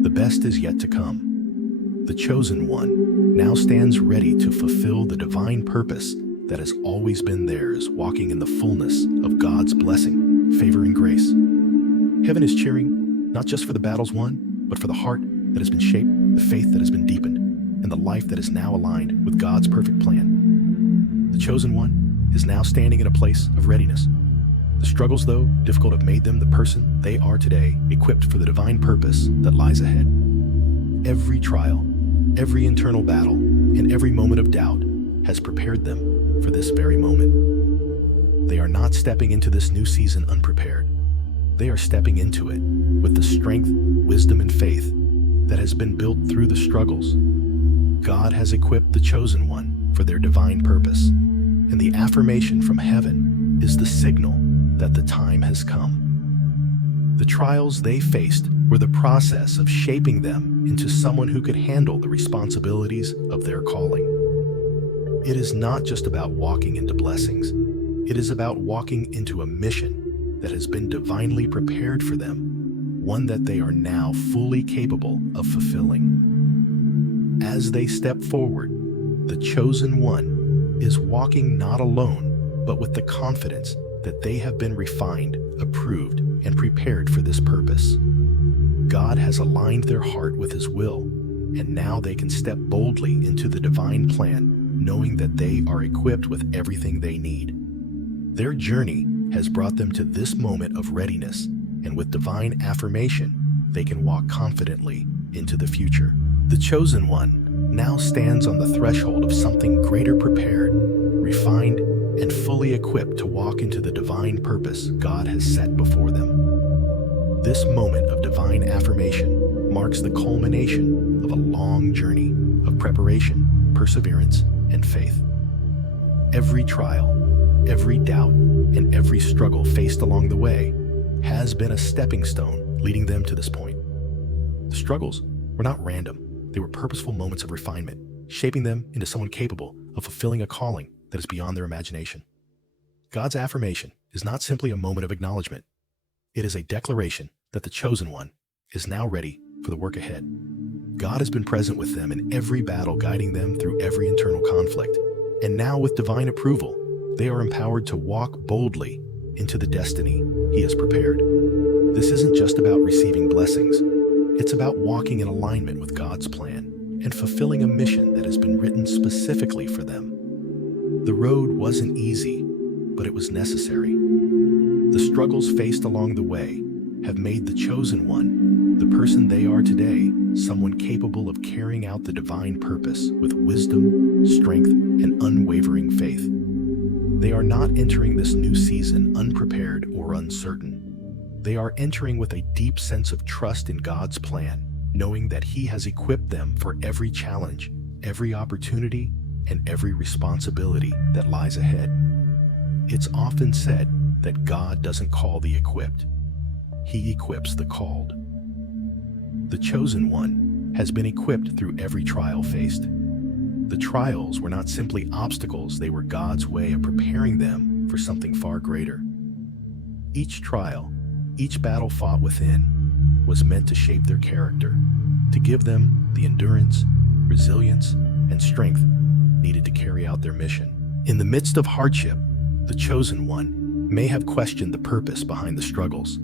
The best is yet to come. The chosen one now stands ready to fulfill the divine purpose that has always been theirs, walking in the fullness of God's blessing, favor, and grace. Heaven is cheering, not just for the battles won, but for the heart that has been shaped, the faith that has been deepened, and the life that is now aligned with God's perfect plan. The chosen one is now standing in a place of readiness. The struggles, though difficult, have made them the person they are today, equipped for the divine purpose that lies ahead. Every trial, every internal battle, and every moment of doubt has prepared them for this very moment. They are not stepping into this new season unprepared. They are stepping into it with the strength, wisdom, and faith that has been built through the struggles. God has equipped the chosen one for their divine purpose, and the affirmation from heaven is the signal that the time has come. The trials they faced were the process of shaping them into someone who could handle the responsibilities of their calling. It is not just about walking into blessings. It is about walking into a mission that has been divinely prepared for them, one that they are now fully capable of fulfilling. As they step forward, the chosen one is walking not alone, but with the confidence that they have been refined, approved, and prepared for this purpose. God has aligned their heart with His will, and now they can step boldly into the divine plan, knowing that they are equipped with everything they need. Their journey has brought them to this moment of readiness, and with divine affirmation, they can walk confidently into the future. The chosen one now stands on the threshold of something greater, prepared, refined, and fully equipped to walk into the divine purpose God has set before them. This moment of divine affirmation marks the culmination of a long journey of preparation, perseverance, and faith. Every trial, every doubt, and every struggle faced along the way has been a stepping stone leading them to this point. The struggles were not random. They were purposeful moments of refinement, shaping them into someone capable of fulfilling a calling that is beyond their imagination. God's affirmation is not simply a moment of acknowledgement. It is a declaration that the chosen one is now ready for the work ahead. God has been present with them in every battle, guiding them through every internal conflict. And now, with divine approval, they are empowered to walk boldly into the destiny He has prepared. This isn't just about receiving blessings. It's about walking in alignment with God's plan and fulfilling a mission that has been written specifically for them. The road wasn't easy, but it was necessary. The struggles faced along the way have made the chosen one, the person they are today, someone capable of carrying out the divine purpose with wisdom, strength, and unwavering faith. They are not entering this new season unprepared or uncertain. They are entering with a deep sense of trust in God's plan, knowing that He has equipped them for every challenge, every opportunity, and every responsibility that lies ahead. It's often said that God doesn't call the equipped. He equips the called. The chosen one has been equipped through every trial faced. The trials were not simply obstacles, they were God's way of preparing them for something far greater. Each trial, each battle fought within, was meant to shape their character, to give them the endurance, resilience, and strength needed to carry out their mission. In the midst of hardship, the chosen one may have questioned the purpose behind the struggles.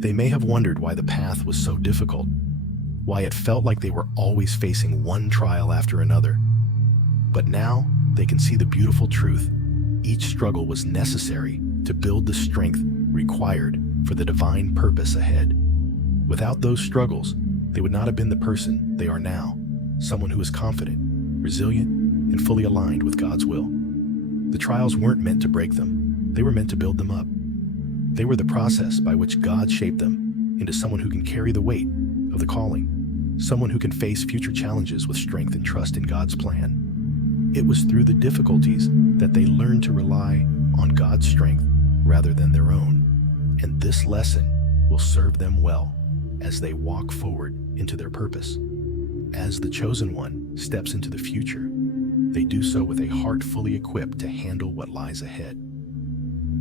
They may have wondered why the path was so difficult, why it felt like they were always facing one trial after another. But now they can see the beautiful truth. Each struggle was necessary to build the strength required for the divine purpose ahead. Without those struggles, they would not have been the person they are now, someone who is confident, resilient, and fully aligned with God's will. The trials weren't meant to break them. They were meant to build them up. They were the process by which God shaped them into someone who can carry the weight of the calling, someone who can face future challenges with strength and trust in God's plan. It was through the difficulties that they learned to rely on God's strength rather than their own. And this lesson will serve them well as they walk forward into their purpose. As the chosen one steps into the future, they do so with a heart fully equipped to handle what lies ahead.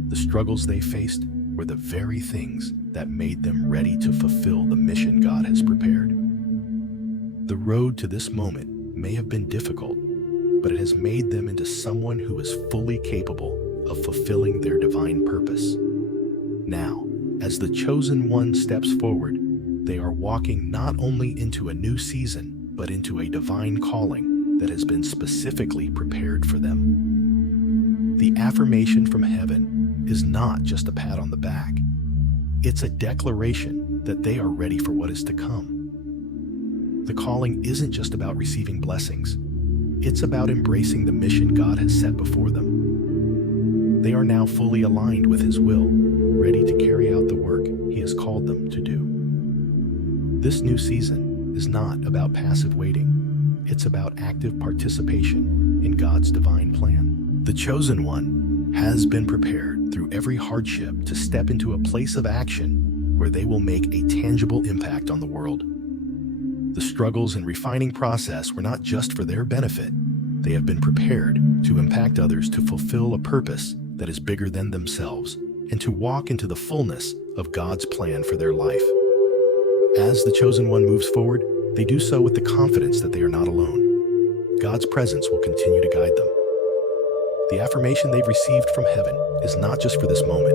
The struggles they faced were the very things that made them ready to fulfill the mission God has prepared. The road to this moment may have been difficult, but it has made them into someone who is fully capable of fulfilling their divine purpose. Now, as the chosen one steps forward, they are walking not only into a new season, but into a divine calling that has been specifically prepared for them. The affirmation from heaven is not just a pat on the back. It's a declaration that they are ready for what is to come. The calling isn't just about receiving blessings. It's about embracing the mission God has set before them. They are now fully aligned with His will, ready to carry out the work He has called them to do. This new season is not about passive waiting. It's about active participation in God's divine plan. The chosen one has been prepared through every hardship to step into a place of action where they will make a tangible impact on the world. The struggles and refining process were not just for their benefit. They have been prepared to impact others, to fulfill a purpose that is bigger than themselves, and to walk into the fullness of God's plan for their life. As the chosen one moves forward, they do so with the confidence that they are not alone. God's presence will continue to guide them. The affirmation they've received from heaven is not just for this moment.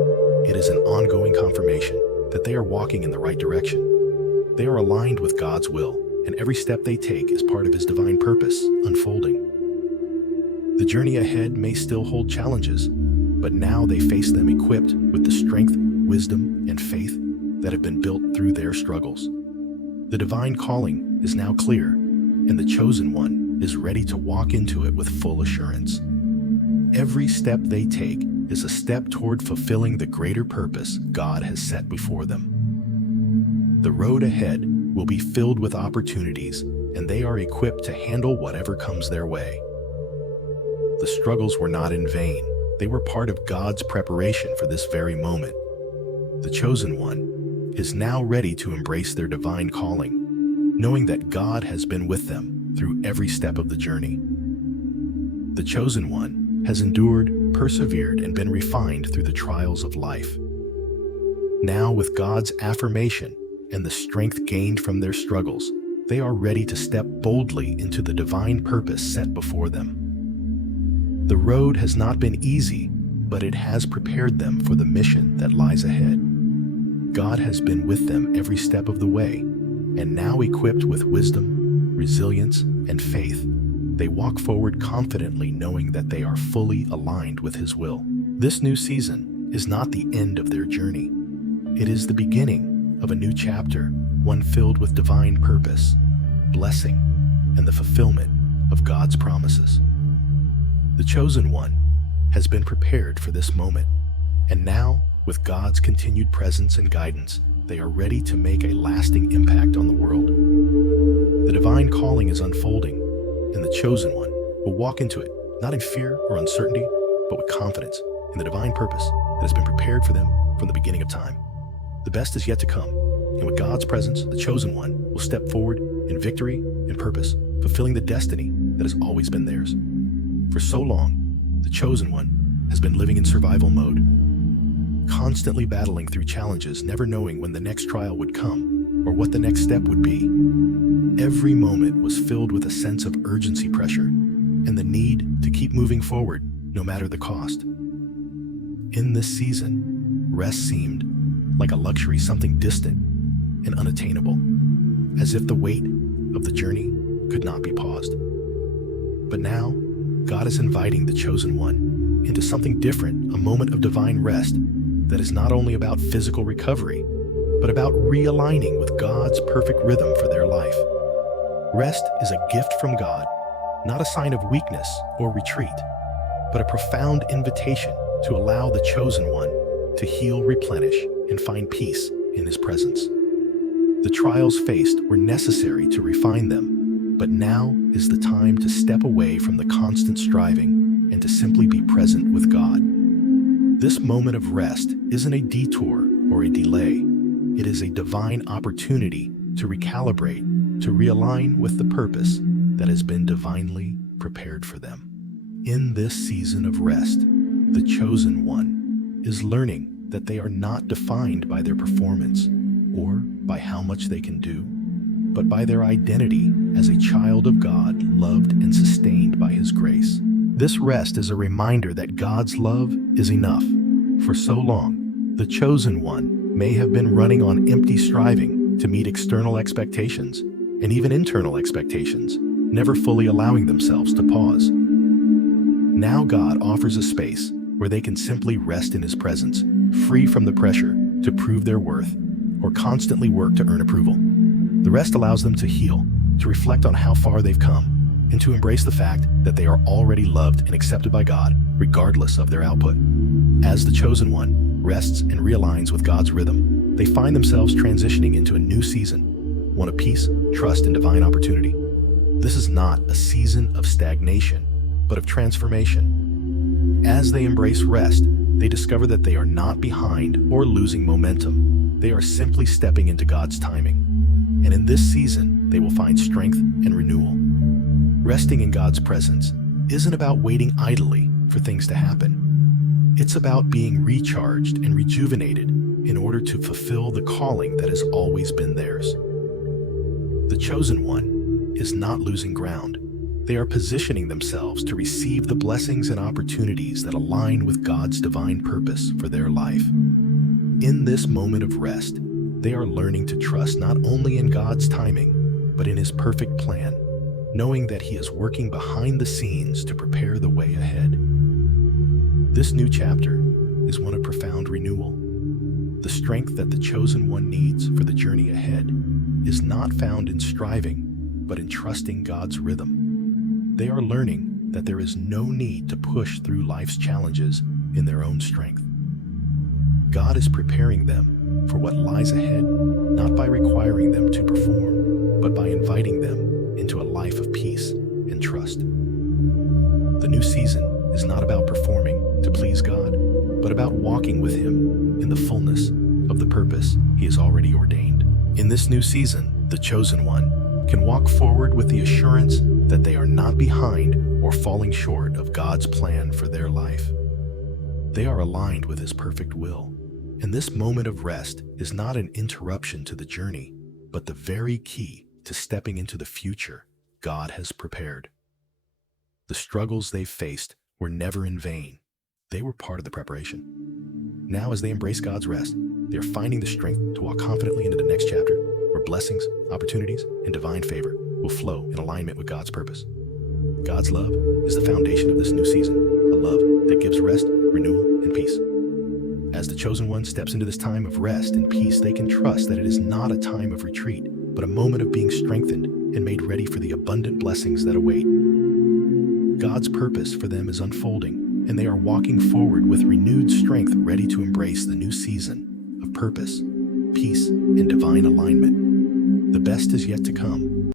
It is an ongoing confirmation that they are walking in the right direction. They are aligned with God's will, and every step they take is part of His divine purpose unfolding. The journey ahead may still hold challenges, but now they face them equipped with the strength, wisdom, and faith that have been built through their struggles. The divine calling is now clear, and the chosen one is ready to walk into it with full assurance. Every step they take is a step toward fulfilling the greater purpose God has set before them. The road ahead will be filled with opportunities, and they are equipped to handle whatever comes their way. The struggles were not in vain. They were part of God's preparation for this very moment. The chosen one is now ready to embrace their divine calling, knowing that God has been with them through every step of the journey. The chosen one has endured, persevered, and been refined through the trials of life. Now, with God's affirmation and the strength gained from their struggles, they are ready to step boldly into the divine purpose set before them. The road has not been easy, but it has prepared them for the mission that lies ahead. God has been with them every step of the way, and now equipped with wisdom, resilience, and faith, they walk forward confidently, knowing that they are fully aligned with His will. This new season is not the end of their journey. It is the beginning of a new chapter, one filled with divine purpose, blessing, and the fulfillment of God's promises. The chosen one has been prepared for this moment, and now, with God's continued presence and guidance, they are ready to make a lasting impact on the world. The divine calling is unfolding, and the chosen one will walk into it, not in fear or uncertainty, but with confidence in the divine purpose that has been prepared for them from the beginning of time. The best is yet to come, and with God's presence, the chosen one will step forward in victory and purpose, fulfilling the destiny that has always been theirs. For so long, the chosen one has been living in survival mode, constantly battling through challenges, never knowing when the next trial would come or what the next step would be. Every moment was filled with a sense of urgency, pressure, and the need to keep moving forward no matter the cost. In this season, rest seemed like a luxury, something distant and unattainable, as if the weight of the journey could not be paused. But now, God is inviting the chosen one into something different, a moment of divine rest that is not only about physical recovery, but about realigning with God's perfect rhythm for their life. Rest is a gift from God, not a sign of weakness or retreat, but a profound invitation to allow the chosen one to heal, replenish, and find peace in His presence. The trials faced were necessary to refine them, but now is the time to step away from the constant striving and to simply be present with God. This moment of rest isn't a detour or a delay. It is a divine opportunity to recalibrate, to realign with the purpose that has been divinely prepared for them. In this season of rest, the chosen one is learning that they are not defined by their performance or by how much they can do, but by their identity as a child of God, loved and sustained by His grace. This rest is a reminder that God's love is enough. For so long, the chosen one may have been running on empty, striving to meet external expectations and even internal expectations, never fully allowing themselves to pause. Now God offers a space where they can simply rest in His presence, free from the pressure to prove their worth or constantly work to earn approval. The rest allows them to heal, to reflect on how far they've come, and to embrace the fact that they are already loved and accepted by God, regardless of their output. As the chosen one rests and realigns with God's rhythm, they find themselves transitioning into a new season, one of peace, trust, and divine opportunity. This is not a season of stagnation, but of transformation. As they embrace rest, they discover that they are not behind or losing momentum. They are simply stepping into God's timing. And in this season, they will find strength and renewal. Resting in God's presence isn't about waiting idly for things to happen. It's about being recharged and rejuvenated in order to fulfill the calling that has always been theirs. The chosen one is not losing ground. They are positioning themselves to receive the blessings and opportunities that align with God's divine purpose for their life. In this moment of rest, they are learning to trust not only in God's timing, but in His perfect plan, knowing that He is working behind the scenes to prepare the way ahead. This new chapter is one of profound renewal. The strength that the chosen one needs for the journey ahead is not found in striving, but in trusting God's rhythm. They are learning that there is no need to push through life's challenges in their own strength. God is preparing them for what lies ahead, not by requiring them to perform, but by inviting them into a life of peace and trust. The new season is not about performing to please God, but about walking with Him in the fullness of the purpose He has already ordained. In this new season, the chosen one can walk forward with the assurance that they are not behind or falling short of God's plan for their life. They are aligned with His perfect will, and this moment of rest is not an interruption to the journey, but the very key to stepping into the future God has prepared. The struggles they've faced were never in vain. They were part of the preparation. Now, as they embrace God's rest, they are finding the strength to walk confidently into the next chapter, where blessings, opportunities, and divine favor will flow in alignment with God's purpose. God's love is the foundation of this new season, a love that gives rest, renewal, and peace. As the chosen one steps into this time of rest and peace, they can trust that it is not a time of retreat, but a moment of being strengthened and made ready for the abundant blessings that await. God's purpose for them is unfolding, and they are walking forward with renewed strength, ready to embrace the new season of purpose, peace, and divine alignment. The best is yet to come,